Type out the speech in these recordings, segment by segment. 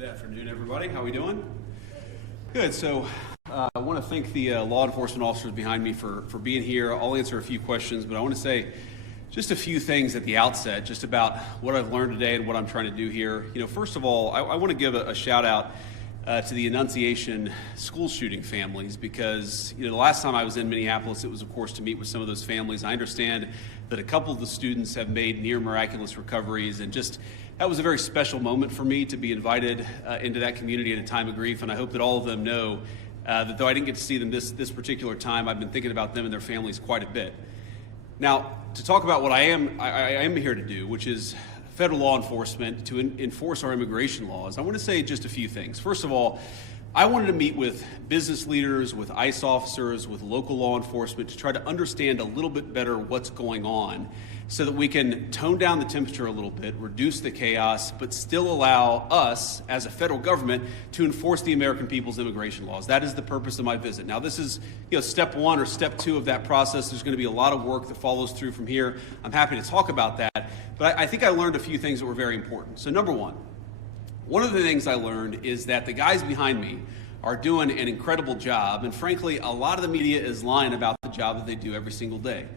Good afternoon, everybody. How are we doing? Good. So I want to thank the law enforcement officers behind me for being here. I'll answer a few questions, but I want to say just a few things at the outset, just about what I've learned today and what I'm trying to do here. First of all, I want to give a shout out to the Annunciation school shooting families, because the last time I was in Minneapolis, it was of course to meet with some of those families. I understand that a couple of the students have made near miraculous recoveries, and just that was a very special moment for me to be invited into that community at a time of grief. And I hope that all of them know that though I didn't get to see them this particular time, I've been thinking about them and their families quite a bit. Now, to talk about what I am here to do, which is federal law enforcement to enforce our immigration laws, I want to say just a few things. First of all, I wanted to meet with business leaders, with ICE officers, with local law enforcement to try to understand a little bit better what's going on so that we can tone down the temperature a little bit, reduce the chaos, but still allow us as a federal government to enforce the American people's immigration laws. That is the purpose of my visit. Now, this is step one or step two of that process. There's going to be a lot of work that follows through from here. I'm happy to talk about that, but I think I learned a few things that were very important. So number one of the things I learned is that the guys behind me are doing an incredible job, and frankly, a lot of the media is lying about the job that they do every single day.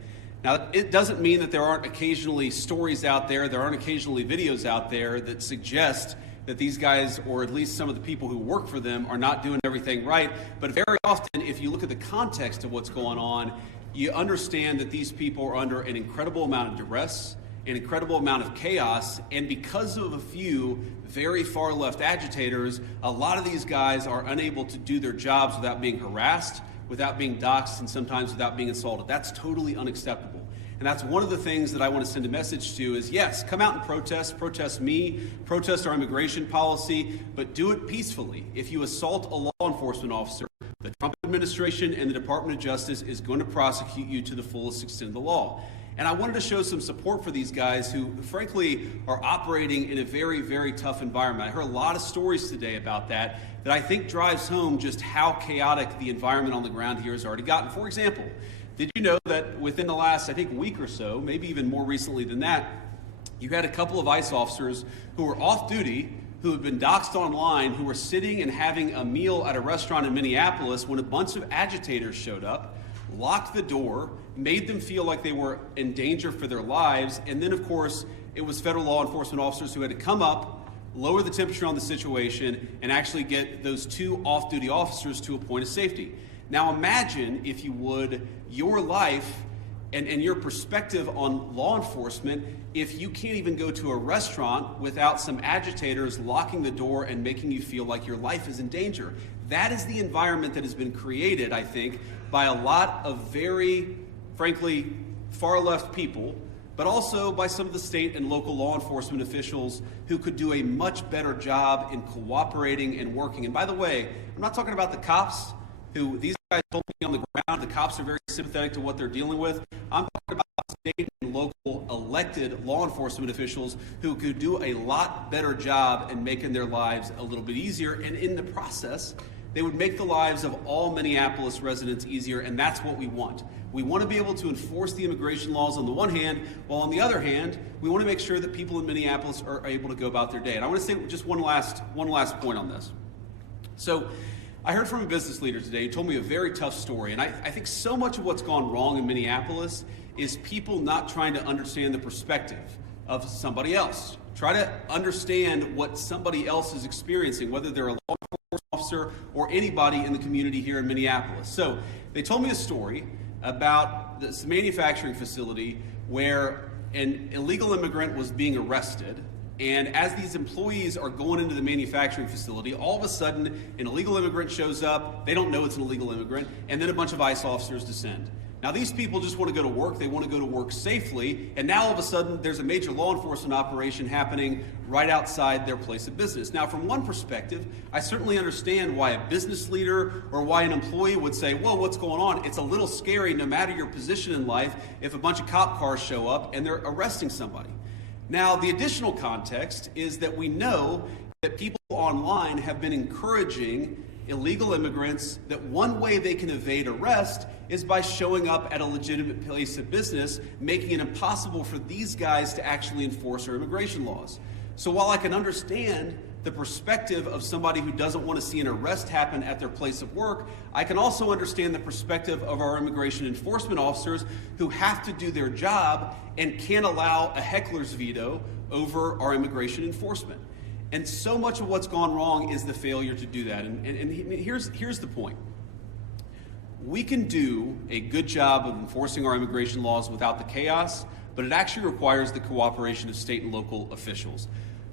Now, it doesn't mean that there aren't occasionally stories out there, there aren't occasionally videos out there that suggest that these guys, or at least some of the people who work for them, are not doing everything right. But very often, if you look at the context of what's going on, you understand that these people are under an incredible amount of duress, an incredible amount of chaos, and because of a few very far left agitators, a lot of these guys are unable to do their jobs without being harassed, without being doxxed, and sometimes without being assaulted. That's totally unacceptable. And that's one of the things that I want to send a message to is, yes, come out and protest me, protest our immigration policy, but do it peacefully. If you assault a law enforcement officer, the Trump administration and the Department of Justice is going to prosecute you to the fullest extent of the law. And I wanted to show some support for these guys who, frankly, are operating in a very, very tough environment. I heard a lot of stories today about that I think drives home just how chaotic the environment on the ground here has already gotten. For example, did you know that within the last, I think, week or so, maybe even more recently than that, you had a couple of ICE officers who were off duty, who had been doxxed online, who were sitting and having a meal at a restaurant in Minneapolis when a bunch of agitators showed up, locked the door, made them feel like they were in danger for their lives, and then, of course, it was federal law enforcement officers who had to come up, lower the temperature on the situation, and actually get those two off-duty officers to a point of safety. Now imagine, if you would, your life and your perspective on law enforcement if you can't even go to a restaurant without some agitators locking the door and making you feel like your life is in danger. That is the environment that has been created, I think, by a lot of very, frankly, far-left people, but also by some of the state and local law enforcement officials who could do a much better job in cooperating and working. And by the way, I'm not talking about the cops, who these guys told me on the ground, the cops are very sympathetic to what they're dealing with. I'm talking about state and local elected law enforcement officials who could do a lot better job in making their lives a little bit easier, and in the process, they would make the lives of all Minneapolis residents easier, and that's what we want. We want to be able to enforce the immigration laws on the one hand, while on the other hand, we want to make sure that people in Minneapolis are able to go about their day. And I want to say just one last point on this. So I heard from a business leader today who told me a very tough story, and I think so much of what's gone wrong in Minneapolis is people not trying to understand the perspective of somebody else. Try to understand what somebody else is experiencing, whether they're a law enforcement officer or anybody in the community here in Minneapolis. So they told me a story about this manufacturing facility where an illegal immigrant was being arrested, and as these employees are going into the manufacturing facility, all of a sudden an illegal immigrant shows up, they don't know it's an illegal immigrant, and then a bunch of ICE officers descend. Now these people just want to go to work, they want to go to work safely, and now all of a sudden there's a major law enforcement operation happening right outside their place of business. Now from one perspective, I certainly understand why a business leader or why an employee would say, whoa, what's going on? It's a little scary no matter your position in life if a bunch of cop cars show up and they're arresting somebody. Now the additional context is that we know that people online have been encouraging illegal immigrants that one way they can evade arrest is by showing up at a legitimate place of business, making it impossible for these guys to actually enforce our immigration laws. So while I can understand the perspective of somebody who doesn't want to see an arrest happen at their place of work, I can also understand the perspective of our immigration enforcement officers who have to do their job and can't allow a heckler's veto over our immigration enforcement. And so much of what's gone wrong is the failure to do that. And here's the point. We can do a good job of enforcing our immigration laws without the chaos, but it actually requires the cooperation of state and local officials.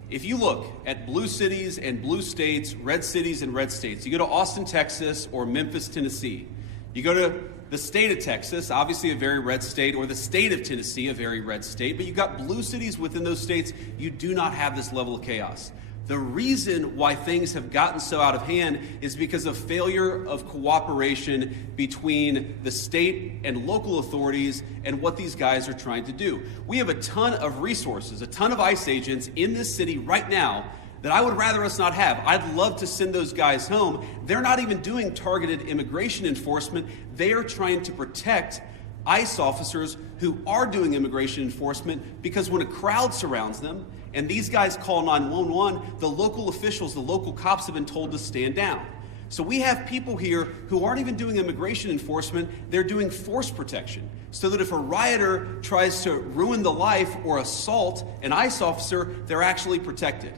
If you look at blue cities and blue states, red cities and red states, you go to Austin, Texas, or Memphis, Tennessee. You go to the state of Texas, obviously a very red state, or the state of Tennessee, a very red state, but you've got blue cities within those states, you do not have this level of chaos. The reason why things have gotten so out of hand is because of failure of cooperation between the state and local authorities and what these guys are trying to do. We have a ton of resources, a ton of ICE agents in this city right now that I would rather us not have. I'd love to send those guys home. They're not even doing targeted immigration enforcement. They are trying to protect ICE officers who are doing immigration enforcement, because when a crowd surrounds them and these guys call 911, the local officials, the local cops have been told to stand down. So we have people here who aren't even doing immigration enforcement, they're doing force protection. So that if a rioter tries to ruin the life or assault an ICE officer, they're actually protected.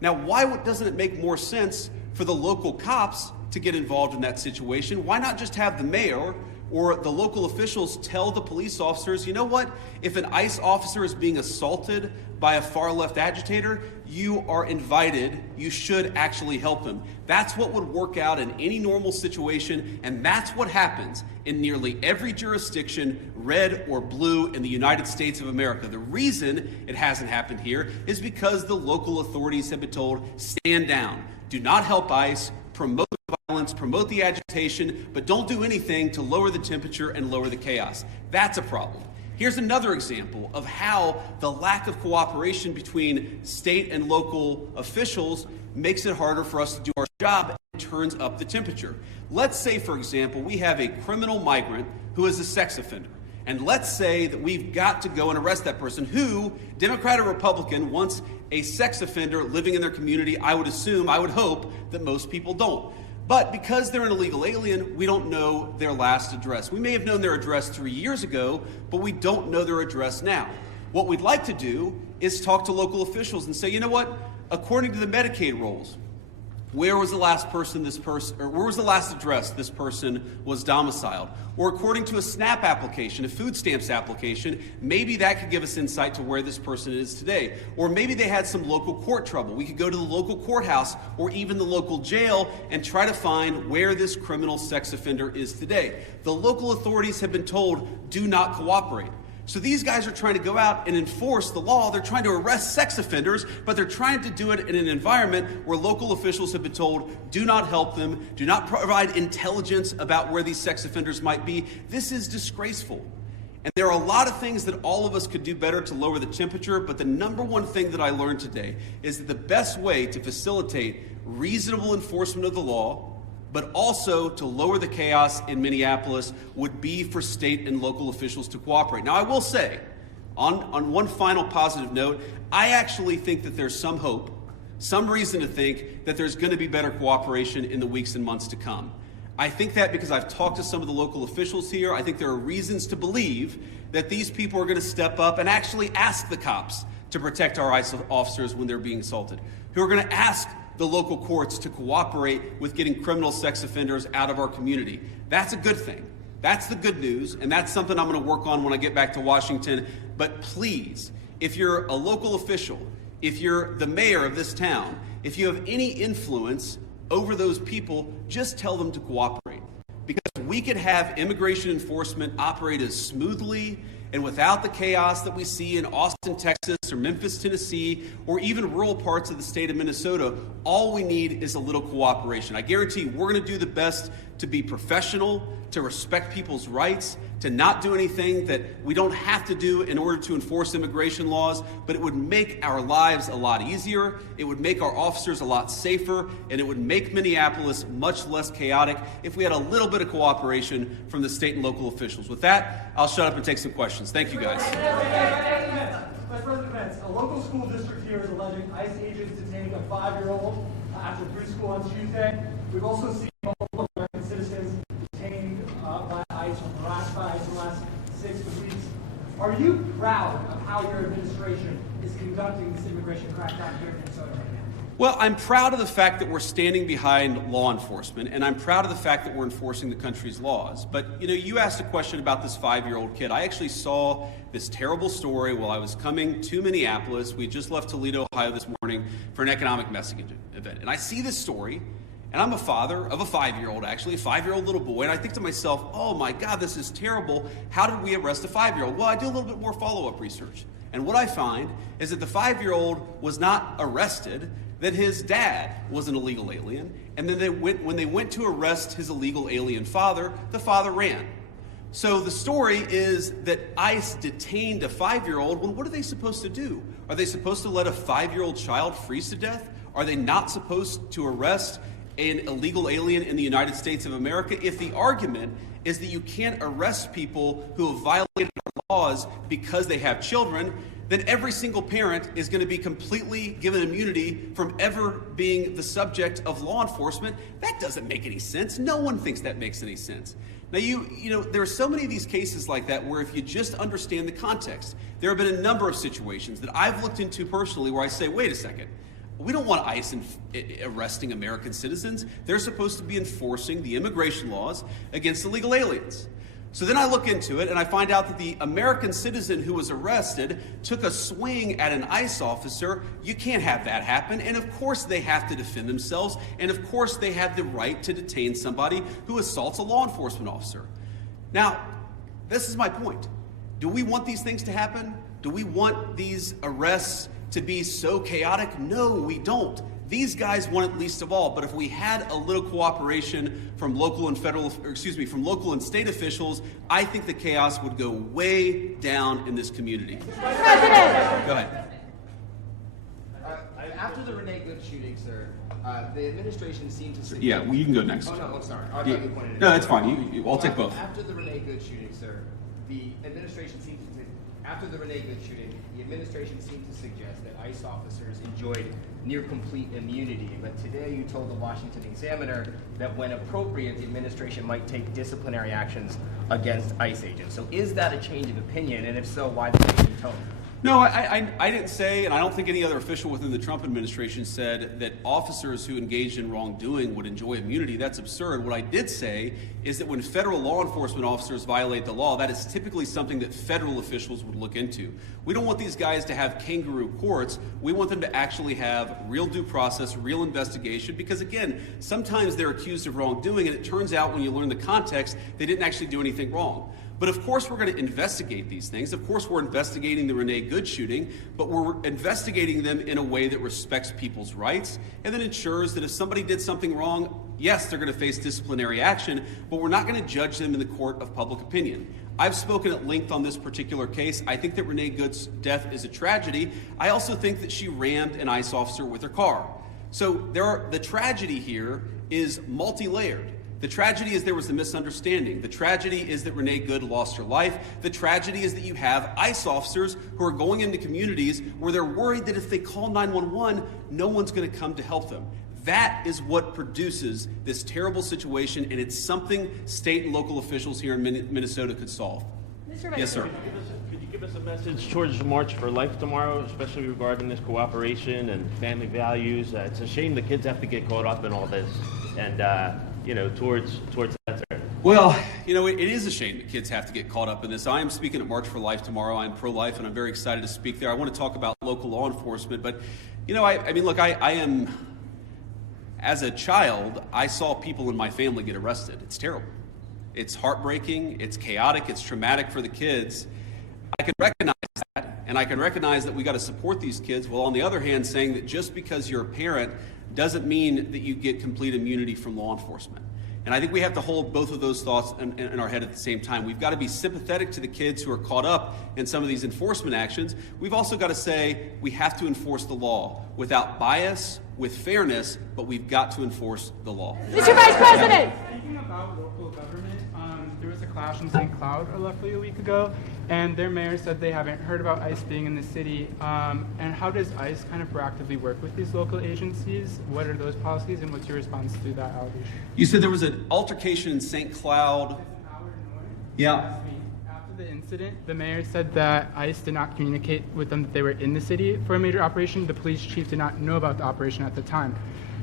Now, why doesn't it make more sense for the local cops to get involved in that situation? Why not just have the mayor or the local officials tell the police officers, you know what, if an ICE officer is being assaulted by a far-left agitator, you are invited, you should actually help him. That's what would work out in any normal situation, and that's what happens in nearly every jurisdiction, red or blue, in the United States of America. The reason it hasn't happened here is because the local authorities have been told, stand down, do not help ICE, promote violence, promote the agitation, but don't do anything to lower the temperature and lower the chaos. That's a problem. Here's another example of how the lack of cooperation between state and local officials makes it harder for us to do our job and turns up the temperature. Let's say, for example, we have a criminal migrant who is a sex offender. And let's say that we've got to go and arrest that person who, Democrat or Republican, wants a sex offender living in their community. I would assume, I would hope that most people don't. But because they're an illegal alien, we don't know their last address. We may have known their address 3 years ago, but we don't know their address now. What we'd like to do is talk to local officials and say, you know what, according to the Medicaid rolls, where was the last address this person was domiciled? Or according to a SNAP application, a food stamps application, maybe that could give us insight to where this person is today. Or maybe they had some local court trouble. We could go to the local courthouse or even the local jail and try to find where this criminal sex offender is today. The local authorities have been told, do not cooperate. So these guys are trying to go out and enforce the law. They're trying to arrest sex offenders, but they're trying to do it in an environment where local officials have been told, do not help them, do not provide intelligence about where these sex offenders might be. This is disgraceful. And there are a lot of things that all of us could do better to lower the temperature, but the number one thing that I learned today is that the best way to facilitate reasonable enforcement of the law, but also to lower the chaos in Minneapolis, would be for state and local officials to cooperate. Now, I will say, on one final positive note, I actually think that there's some hope, some reason to think that there's going to be better cooperation in the weeks and months to come. I think that because I've talked to some of the local officials here. I think there are reasons to believe that these people are going to step up and actually ask the cops to protect our ICE officers when they're being assaulted, who are going to ask the local courts to cooperate with getting criminal sex offenders out of our community. That's a good thing. That's the good news, and that's something I'm going to work on when I get back to Washington. But please, if you're a local official, if you're the mayor of this town, if you have any influence over those people, just tell them to cooperate. Because we could have immigration enforcement operate as smoothly and without the chaos that we see in Austin, Texas, or Memphis, Tennessee, or even rural parts of the state of Minnesota. All we need is a little cooperation. I guarantee you, we're going to do the best to be professional, to respect people's rights, to not do anything that we don't have to do in order to enforce immigration laws, but it would make our lives a lot easier, it would make our officers a lot safer, and it would make Minneapolis much less chaotic if we had a little bit of cooperation from the state and local officials. With that, I'll shut up and take some questions. Thank you, guys. President Vance, a local school district here is alleging ICE agents to take a a 5-year-old after preschool on Tuesday. We've also seen multiple American citizens detained by ICE or harassed by ICE in the last 6 weeks. Are you proud of how your administration is conducting this immigration crackdown here in Minnesota right now? Well, I'm proud of the fact that we're standing behind law enforcement, and I'm proud of the fact that we're enforcing the country's laws. But, you asked a question about this 5-year-old kid. I actually saw this terrible story while I was coming to Minneapolis. We just left Toledo, Ohio this morning for an economic messaging event. And I see this story, and I'm a father of a 5-year-old, actually, a 5-year-old little boy, and I think to myself, oh my God, this is terrible. How did we arrest a 5-year-old? Well, I do a little bit more follow-up research. And what I find is that the 5-year-old was not arrested, that his dad was an illegal alien, and then when they went to arrest his illegal alien father, the father ran. So the story is that ICE detained a 5-year-old. Well, what are they supposed to do? Are they supposed to let a 5-year-old child freeze to death? Are they not supposed to arrest an illegal alien in the United States of America? If the argument is that you can't arrest people who have violated our laws because they have children, then every single parent is going to be completely given immunity from ever being the subject of law enforcement. That doesn't make any sense. No one thinks that makes any sense. Now, there are so many of these cases like that where if you just understand the context, there have been a number of situations that I've looked into personally where I say, wait a second, we don't want ICE arresting American citizens. They're supposed to be enforcing the immigration laws against illegal aliens. So then I look into it and I find out that the American citizen who was arrested took a swing at an ICE officer. You can't have that happen. And of course they have to defend themselves. And of course they have the right to detain somebody who assaults a law enforcement officer. Now, this is my point. Do we want these things to happen? Do we want these arrests to be so chaotic? No, we don't. These guys want it least of all, but if we had a little cooperation from local and state officials, I think the chaos would go way down in this community. President! Go ahead. After the Renee Good shooting, sir, the administration seemed to suggest... Yeah, well, you can go next. Oh, no, I'm sorry. I thought you pointed it No, out. that's fine. I'll take both. After the Renee Good shooting, sir, the administration seemed to... After the Renee Good shooting, the administration seemed to suggest that ICE officers enjoyed near complete immunity. But today you told the Washington Examiner that when appropriate, the administration might take disciplinary actions against ICE agents. So is that a change of opinion? And if so, why the change in tone? No, I didn't say, and I don't think any other official within the Trump administration said that officers who engaged in wrongdoing would enjoy immunity. That's absurd. What I did say is that when federal law enforcement officers violate the law, that is typically something that federal officials would look into. We don't want these guys to have kangaroo courts. We want them to actually have real due process, real investigation, because again, sometimes they're accused of wrongdoing, and it turns out when you learn the context, they didn't actually do anything wrong. But of course we're going to investigate these things. Of course we're investigating the Renee Good shooting, but we're investigating them in a way that respects people's rights and that ensures that if somebody did something wrong, yes, they're going to face disciplinary action, but we're not going to judge them in the court of public opinion. I've spoken at length on this particular case. I think that Renee Good's death is a tragedy. I also think that she rammed an ICE officer with her car. So the tragedy here is multi-layered. The tragedy is there was a misunderstanding. The tragedy is that Renee Good lost her life. The tragedy is that you have ICE officers who are going into communities where they're worried that if they call 911, no one's going to come to help them. That is what produces this terrible situation, and it's something state and local officials here in Minnesota could solve. Mr. Yes, sir. Could you give us a message towards March for Life tomorrow, especially regarding this cooperation and family values? It's a shame the kids have to get caught up in all this, and towards that, sir. Well, it is a shame that kids have to get caught up in this. I am speaking at March for Life tomorrow. I'm pro-life, and I'm very excited to speak there. I want to talk about local law enforcement, but, I am, as a child, I saw people in my family get arrested. It's terrible. It's heartbreaking, it's chaotic, it's traumatic for the kids. I can recognize that, and I can recognize that we got to support these kids, while on the other hand saying that just because you're a parent doesn't mean that you get complete immunity from law enforcement. And I think we have to hold both of those thoughts in our head at the same time. We've got to be sympathetic to the kids who are caught up in some of these enforcement actions. We've also got to say we have to enforce the law without bias with fairness, but we've got to enforce the law. Mr. Vice President! Speaking about local government, there was a clash in St. Cloud roughly a week ago, and their mayor said they haven't heard about ICE being in the city. And how does ICE kind of proactively work with these local agencies? What are those policies, and what's your response to that allegation? You said there was an altercation in St. Cloud. Yeah. Last week, after the incident, the mayor said that ICE did not communicate with them that they were in the city for a major operation. The police chief did not know about the operation at the time.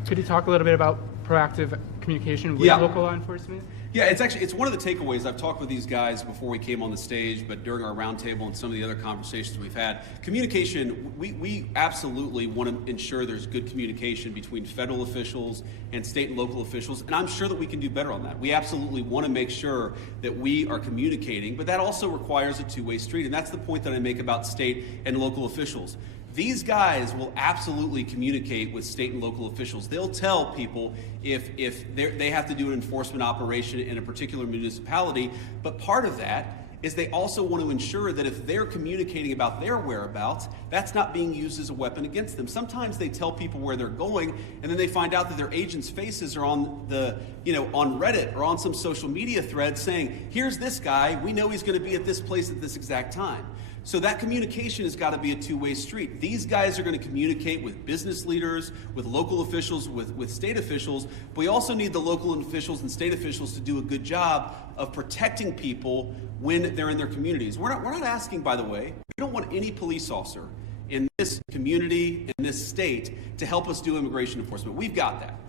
Could you talk a little bit about proactive communication with local law enforcement? Yeah, it's one of the takeaways. I've talked with these guys before we came on the stage, but during our roundtable and some of the other conversations we've had, communication, we absolutely want to ensure there's good communication between federal officials and state and local officials, and I'm sure that we can do better on that. We absolutely want to make sure that we are communicating, but that also requires a two-way street, and that's the point that I make about state and local officials. These guys will absolutely communicate with state and local officials. They'll tell people if they have to do an enforcement operation in a particular municipality, but part of that is they also want to ensure that if they're communicating about their whereabouts, that's not being used as a weapon against them. Sometimes they tell people where they're going, and then they find out that their agents' faces are on on Reddit or on some social media thread saying, here's this guy, we know he's going to be at this place at this exact time. So that communication has got to be a two-way street. These guys are going to communicate with business leaders, with local officials, with state officials, but we also need the local officials and state officials to do a good job of protecting people when they're in their communities. We're not asking, by the way, we don't want any police officer in this community, in this state, to help us do immigration enforcement. We've got that.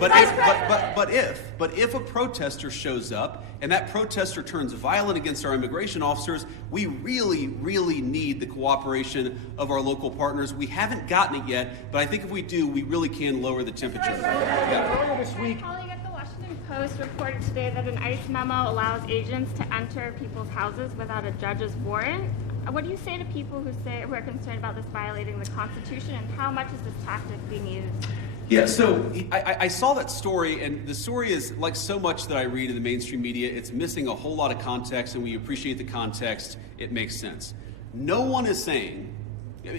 But if a protester shows up and that protester turns violent against our immigration officers, we really, really need the cooperation of our local partners. We haven't gotten it yet, but I think if we do, we really can lower the temperature. Earlier this week, a colleague at the Washington Post reported today that an ICE memo allows agents to enter people's houses without a judge's warrant. What do you say to people who are concerned about this violating the Constitution, and how much is this tactic being used? Yeah, so I saw that story, and the story is like so much that I read in the mainstream media, it's missing a whole lot of context, and when you appreciate the context, it makes sense. No one is saying,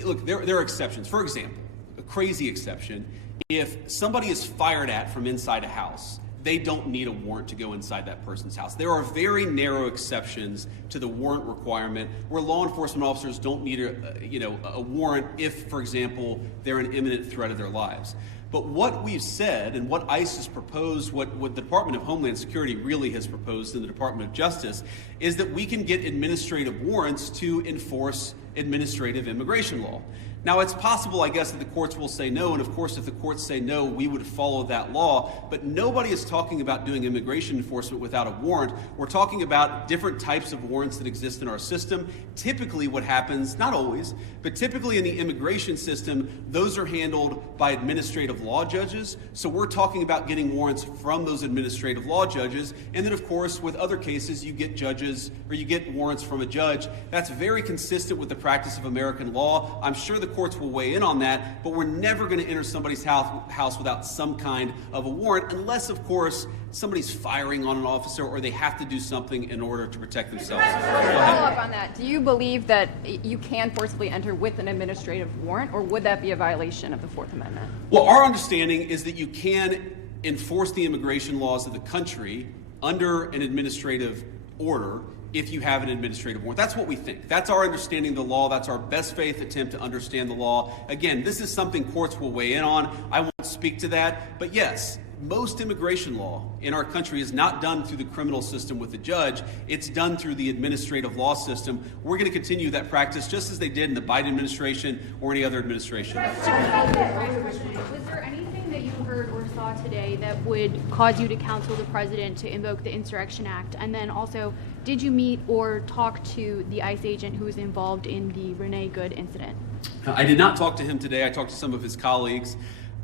look, there are exceptions. For example, a crazy exception, if somebody is fired at from inside a house, they don't need a warrant to go inside that person's house. There are very narrow exceptions to the warrant requirement where law enforcement officers don't need a warrant if, for example, they're an imminent threat of their lives. But what we've said and what ICE has proposed, what the Department of Homeland Security really has proposed in the Department of Justice, is that we can get administrative warrants to enforce administrative immigration law. Now, it's possible, I guess, that the courts will say no, and of course, if the courts say no, we would follow that law, but nobody is talking about doing immigration enforcement without a warrant. We're talking about different types of warrants that exist in our system. Typically what happens, not always, but typically in the immigration system, those are handled by administrative law judges, so we're talking about getting warrants from those administrative law judges, and then of course, with other cases, you get judges, or you get warrants from a judge. That's very consistent with the practice of American law. I'm sure the courts will weigh in on that, but we're never going to enter somebody's house without some kind of a warrant, unless, of course, somebody's firing on an officer or they have to do something in order to protect themselves. Follow up on that. Do you believe that you can forcibly enter with an administrative warrant, or would that be a violation of the Fourth Amendment? Well, our understanding is that you can enforce the immigration laws of the country under an administrative order if you have an administrative warrant. That's what we think. That's our understanding of the law. That's our best faith attempt to understand the law. Again, this is something courts will weigh in on. I won't speak to that. But yes, most immigration law in our country is not done through the criminal system with the judge. It's done through the administrative law system. We're going to continue that practice just as they did in the Biden administration or any other administration. Was there anything that you heard or saw today that would cause you to counsel the president to invoke the Insurrection Act? And then also, did you meet or talk to the ICE agent who was involved in the Renee Good incident? I did not talk to him today. I talked to some of his colleagues.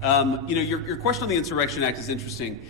Your question on the Insurrection Act is interesting.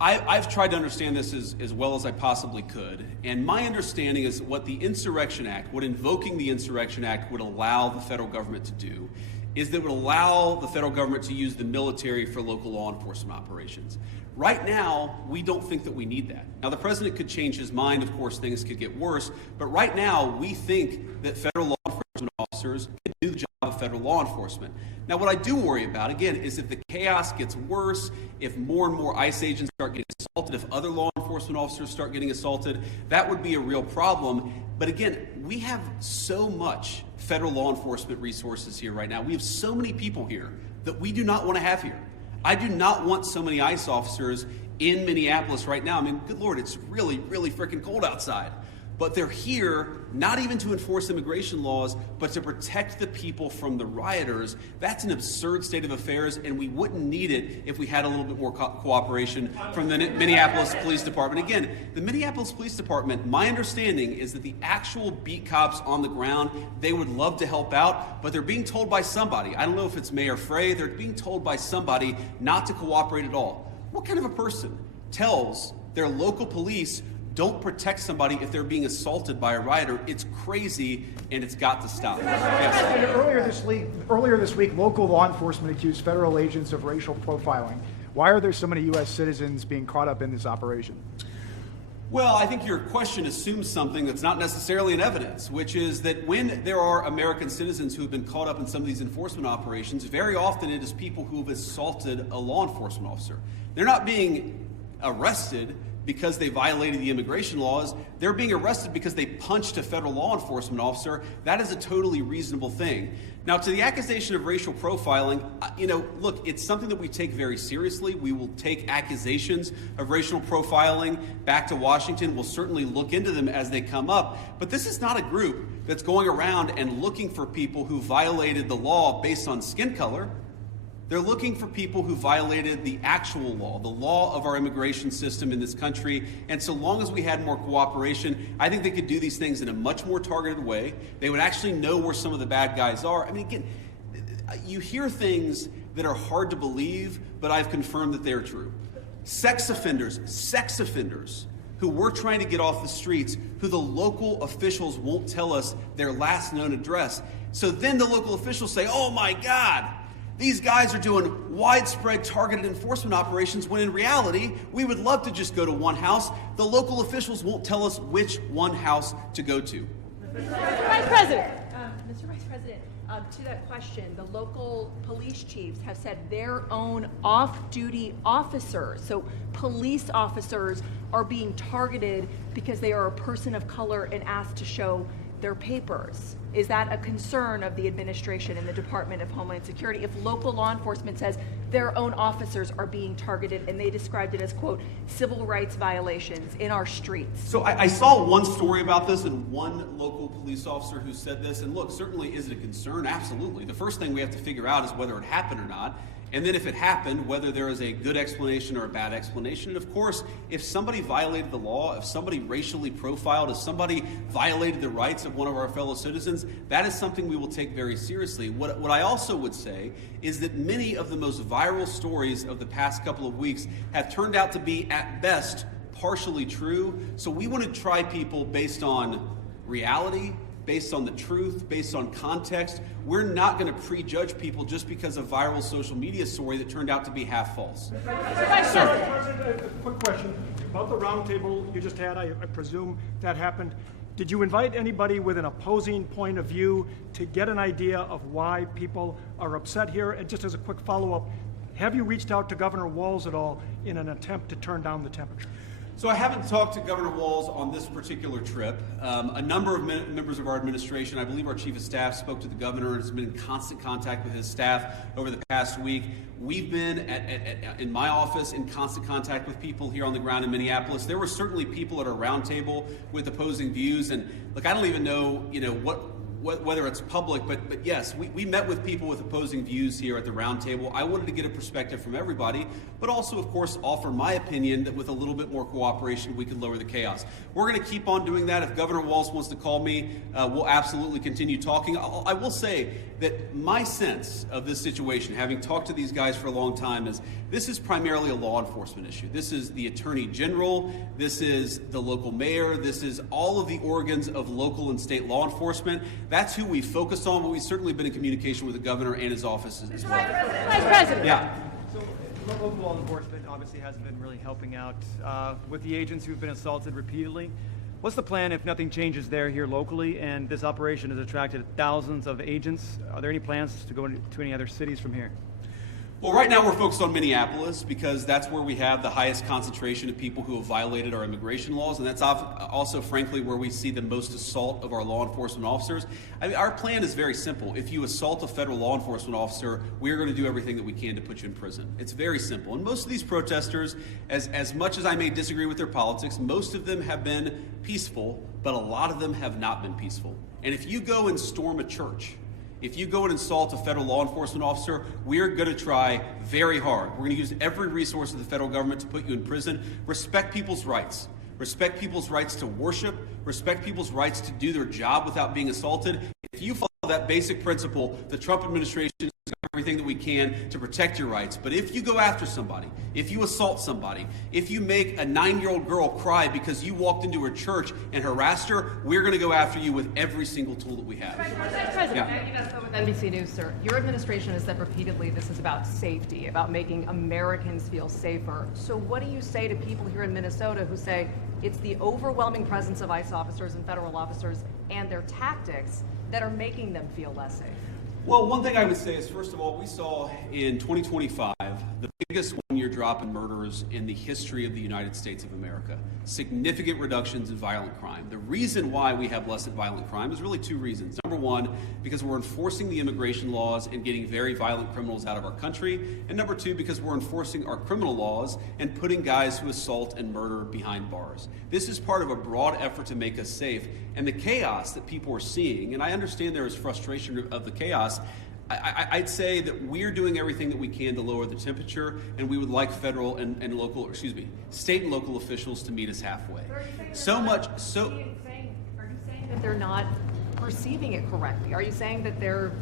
I've tried to understand this as well as I possibly could, and my understanding is what the Insurrection Act, what invoking the Insurrection Act would allow the federal government to do, is that it would allow the federal government to use the military for local law enforcement operations. Right now, we don't think that we need that. Now, the president could change his mind. Of course, things could get worse. But right now, we think that federal law enforcement officers can do the job of federal law enforcement. Now, what I do worry about, again, is if the chaos gets worse, if more and more ICE agents start getting assaulted, if other law enforcement officers start getting assaulted, that would be a real problem. But again, we have so much federal law enforcement resources here right now. We have so many people here that we do not want to have here. I do not want so many ICE officers in Minneapolis right now. I mean, good Lord, it's really, really freaking cold outside. But they're here not even to enforce immigration laws, but to protect the people from the rioters. That's an absurd state of affairs, and we wouldn't need it if we had a little bit more cooperation from the Minneapolis Police Department. Again, the Minneapolis Police Department, my understanding is that the actual beat cops on the ground, they would love to help out, but they're being told by somebody, I don't know if it's Mayor Frey, they're being told by somebody not to cooperate at all. What kind of a person tells their local police don't protect somebody if they're being assaulted by a rioter? It's crazy, and it's got to stop. Yes. Earlier this week, local law enforcement accused federal agents of racial profiling. Why are there so many U.S. citizens being caught up in this operation? Well, I think your question assumes something that's not necessarily in evidence, which is that when there are American citizens who have been caught up in some of these enforcement operations, very often it is people who have assaulted a law enforcement officer. They're not being arrested because they violated the immigration laws. They're being arrested because they punched a federal law enforcement officer. That is a totally reasonable thing. Now, to the accusation of racial profiling, look, it's something that we take very seriously. We will take accusations of racial profiling back to Washington. We'll certainly look into them as they come up. But this is not a group that's going around and looking for people who violated the law based on skin color. They're looking for people who violated the actual law, the law of our immigration system in this country. And so long as we had more cooperation, I think they could do these things in a much more targeted way. They would actually know where some of the bad guys are. I mean, again, you hear things that are hard to believe, but I've confirmed that they're true. Sex offenders who we're trying to get off the streets, who the local officials won't tell us their last known address. So then the local officials say, oh my God, these guys are doing widespread targeted enforcement operations, when in reality, we would love to just go to one house. The local officials won't tell us which one house to go to. Mr. Vice President, to that question, the local police chiefs have said their own off-duty officers, so police officers, are being targeted because they are a person of color and asked to show their papers. Is that a concern of the administration and the Department of Homeland Security if local law enforcement says their own officers are being targeted, and they described it as, quote, civil rights violations in our streets? So I saw one story about this and one local police officer who said this, and look, certainly is it a concern? Absolutely. The first thing we have to figure out is whether it happened or not. And then if it happened, whether there is a good explanation or a bad explanation. And of course, if somebody violated the law, if somebody racially profiled, if somebody violated the rights of one of our fellow citizens, that is something we will take very seriously. What I also would say is that many of the most viral stories of the past couple of weeks have turned out to be, at best, partially true. So we want to try people based on reality, based on the truth, based on context. We're not going to prejudge people just because of a viral social media story that turned out to be half false. President, a quick question about the roundtable you just had. I presume that happened. Did you invite anybody with an opposing point of view to get an idea of why people are upset here? And just as a quick follow-up, have you reached out to Governor Walz at all in an attempt to turn down the temperature? So I haven't talked to Governor Walz on this particular trip. A number of members of our administration, I believe our chief of staff, spoke to the governor and has been in constant contact with his staff over the past week. We've been in my office in constant contact with people here on the ground in Minneapolis. There were certainly people at our roundtable with opposing views, and look, I don't even know, whether it's public, but yes, we met with people with opposing views here at the roundtable. I wanted to get a perspective from everybody, but also, of course, offer my opinion that with a little bit more cooperation, we could lower the chaos. We're going to keep on doing that. If Governor Walz wants to call me, we'll absolutely continue talking. I will say that my sense of this situation, having talked to these guys for a long time, is this is primarily a law enforcement issue. This is the Attorney General, this is the local mayor, this is all of the organs of local and state law enforcement. That's who we focus on, but we've certainly been in communication with the governor and his office as well. Vice President. Yeah. So local law enforcement obviously hasn't been really helping out with the agents who've been assaulted repeatedly. What's the plan if nothing changes there here locally and this operation has attracted thousands of agents? Are there any plans to go to any other cities from here? Well, right now we're focused on Minneapolis because that's where we have the highest concentration of people who have violated our immigration laws, and that's also, frankly, where we see the most assault of our law enforcement officers. I mean, our plan is very simple. If you assault a federal law enforcement officer, we're going to do everything that we can to put you in prison. It's very simple. And most of these protesters, as much as I may disagree with their politics, most of them have been peaceful, but a lot of them have not been peaceful. And if you go and storm a church, if you go and insult a federal law enforcement officer, we're going to try very hard. We're going to use every resource of the federal government to put you in prison. Respect people's rights. Respect people's rights to worship. Respect people's rights to do their job without being assaulted. If you follow that basic principle, the Trump administration is doing everything that we can to protect your rights. But if you go after somebody, if you assault somebody, if you make a 9-year-old girl cry because you walked into her church and harassed her, we're going to go after you with every single tool that we have. President, with NBC News, sir, your administration has said repeatedly this is about safety, about making Americans feel safer. So what do you say to people here in Minnesota who say it's the overwhelming presence of ICE officers and federal officers and their tactics that are making them feel less safe? Well, one thing I would say is, first of all, we saw in 2025 the biggest one-year drop in murders in the history of the United States of America. Significant reductions in violent crime. The reason why we have less violent crime is really two reasons. Number one, because we're enforcing the immigration laws and getting very violent criminals out of our country. And number two, because we're enforcing our criminal laws and putting guys who assault and murder behind bars. This is part of a broad effort to make us safe. And the chaos that people are seeing, and I understand there is frustration of the chaos, I'd say that we're doing everything that we can to lower the temperature, and we would like federal and state and local officials to meet us halfway. Are you saying that they're not perceiving it correctly? Are you saying that they're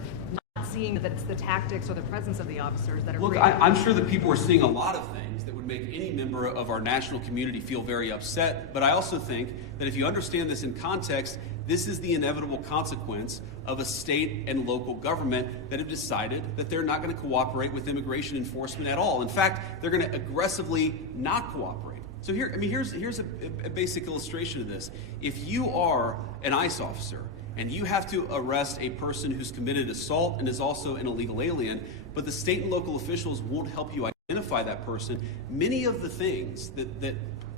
not seeing that it's the tactics or the presence of the officers that are Look, I'm sure that people are seeing a lot of things that would make any member of our national community feel very upset, but I also think that if you understand this in context, this is the inevitable consequence of a state and local government that have decided that they're not going to cooperate with immigration enforcement at all. In fact, they're going to aggressively not cooperate. So here's a basic illustration of this. If you are an ICE officer and you have to arrest a person who's committed assault and is also an illegal alien, but the state and local officials won't help you identify that person, many of the things that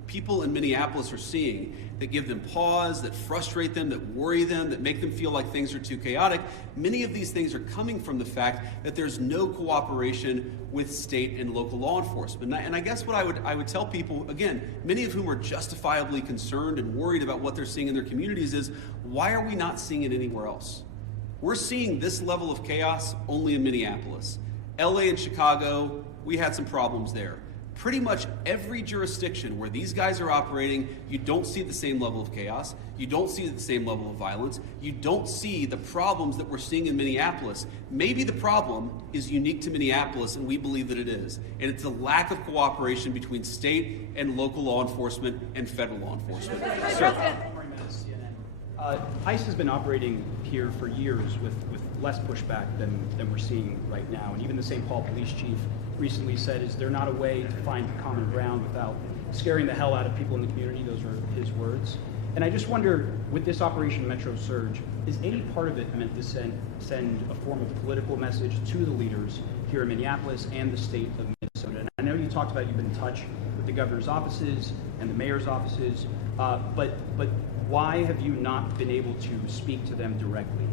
people in Minneapolis are seeing that give them pause, that frustrate them, that worry them, that make them feel like things are too chaotic, many of these things are coming from the fact that there's no cooperation with state and local law enforcement. And I guess what I would tell people, again, many of whom are justifiably concerned and worried about what they're seeing in their communities, is why are we not seeing it anywhere else? We're seeing this level of chaos only in Minneapolis. LA and Chicago, we had some problems there. Pretty much every jurisdiction where these guys are operating, you don't see the same level of chaos. You don't see the same level of violence. You don't see the problems that we're seeing in Minneapolis. Maybe the problem is unique to Minneapolis, and we believe that it is. And it's a lack of cooperation between state and local law enforcement and federal law enforcement. ICE has been operating here for years with less pushback than we're seeing right now. And even the St. Paul police chief recently said, is there not a way to find common ground without scaring the hell out of people in the community? Those are his words. And I just wonder, with this Operation Metro Surge, is any part of it meant to send a form of political message to the leaders here in Minneapolis and the state of Minnesota? And I know you talked about you've been in touch with the governor's offices and the mayor's offices, but why have you not been able to speak to them directly?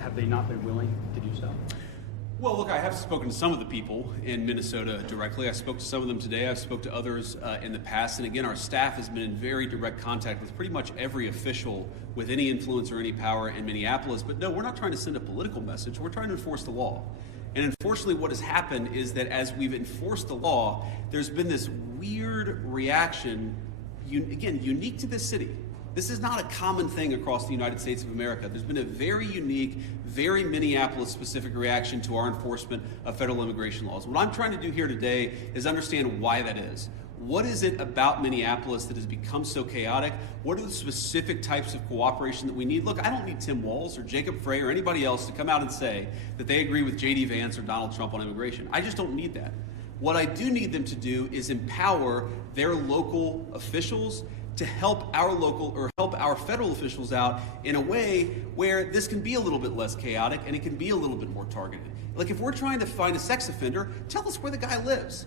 Have they not been willing to do so? Well, look, I have spoken to some of the people in Minnesota directly. I spoke to some of them today. I've spoke to others in the past. And again, our staff has been in very direct contact with pretty much every official with any influence or any power in Minneapolis. But no, we're not trying to send a political message. We're trying to enforce the law. And unfortunately, what has happened is that as we've enforced the law, there's been this weird reaction, again, unique to this city. This is not a common thing across the United States of America. There's been a very unique, very Minneapolis-specific reaction to our enforcement of federal immigration laws. What I'm trying to do here today is understand why that is. What is it about Minneapolis that has become so chaotic? What are the specific types of cooperation that we need? Look, I don't need Tim Walz or Jacob Frey or anybody else to come out and say that they agree with JD Vance or Donald Trump on immigration. I just don't need that. What I do need them to do is empower their local officials to help our local or help our federal officials out in a way where this can be a little bit less chaotic and it can be a little bit more targeted. Like if we're trying to find a sex offender, tell us where the guy lives.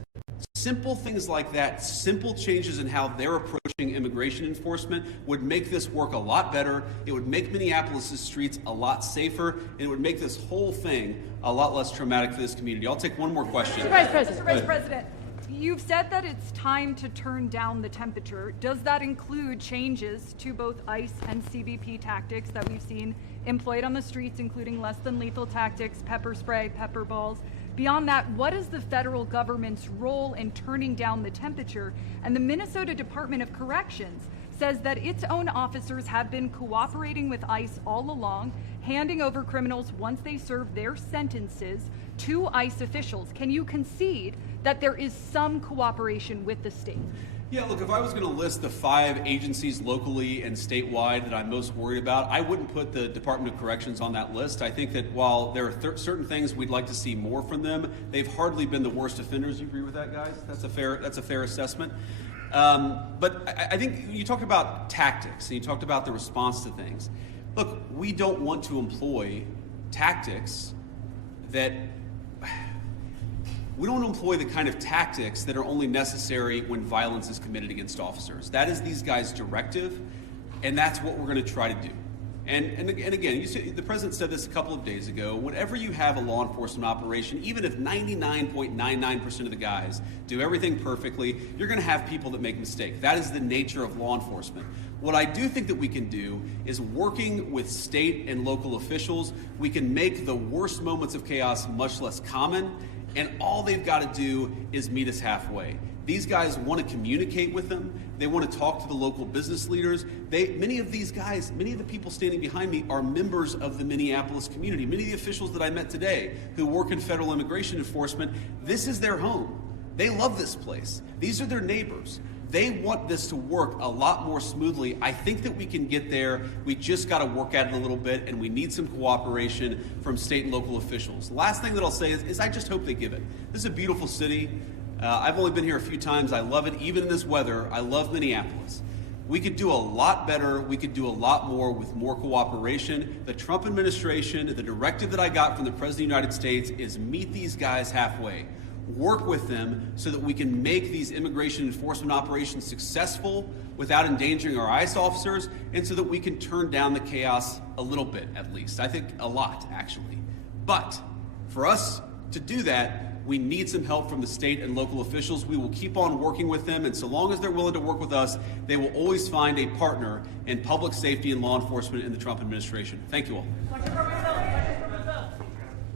Simple things like that, simple changes in how they're approaching immigration enforcement would make this work a lot better. It would make Minneapolis' streets a lot safer, and it would make this whole thing a lot less traumatic for this community. I'll take one more question. Mr. Vice President, you've said that it's time to turn down the temperature. Does that include changes to both ICE and CBP tactics that we've seen employed on the streets, including less than lethal tactics, pepper spray, pepper balls? Beyond that, what is the federal government's role in turning down the temperature? And the Minnesota Department of Corrections says that its own officers have been cooperating with ICE all along, handing over criminals once they serve their sentences to ICE officials. Can you concede that there is some cooperation with the state? Yeah, look, if I was going to list the 5 agencies locally and statewide that I'm most worried about, I wouldn't put the Department of Corrections on that list. I think that while there are certain things we'd like to see more from them, they've hardly been the worst offenders. You agree with that, guys? That's a fair assessment. But I think you talked about tactics and you talked about the response to things. Look, we don't want to employ tactics that we don't employ the kind of tactics that are only necessary when violence is committed against officers. That is these guys' directive, and that's what we're going to try to do. And again, the president said this a couple of days ago, whenever you have a law enforcement operation, even if 99.99% of the guys do everything perfectly, you're going to have people that make mistakes. That is the nature of law enforcement. What I do think that we can do is working with state and local officials, we can make the worst moments of chaos much less common, and all they've got to do is meet us halfway. These guys want to communicate with them. They want to talk to the local business leaders. Many of these guys, many of the people standing behind me are members of the Minneapolis community. Many of the officials that I met today who work in federal immigration enforcement, this is their home. They love this place. These are their neighbors. They want this to work a lot more smoothly. I think that we can get there. We just got to work at it a little bit, and we need some cooperation from state and local officials. The last thing that I'll say is I just hope they give it. This is a beautiful city. I've only been here a few times. I love it, even in this weather. I love Minneapolis. We could do a lot better. We could do a lot more with more cooperation. The Trump administration, the directive that I got from the President of the United States is meet these guys halfway. Work with them so that we can make these immigration enforcement operations successful without endangering our ICE officers, and so that we can turn down the chaos a little bit, at least. I think a lot, actually. But for us to do that, we need some help from the state and local officials. We will keep on working with them, and so long as they're willing to work with us, they will always find a partner in public safety and law enforcement in the Trump administration. Thank you all.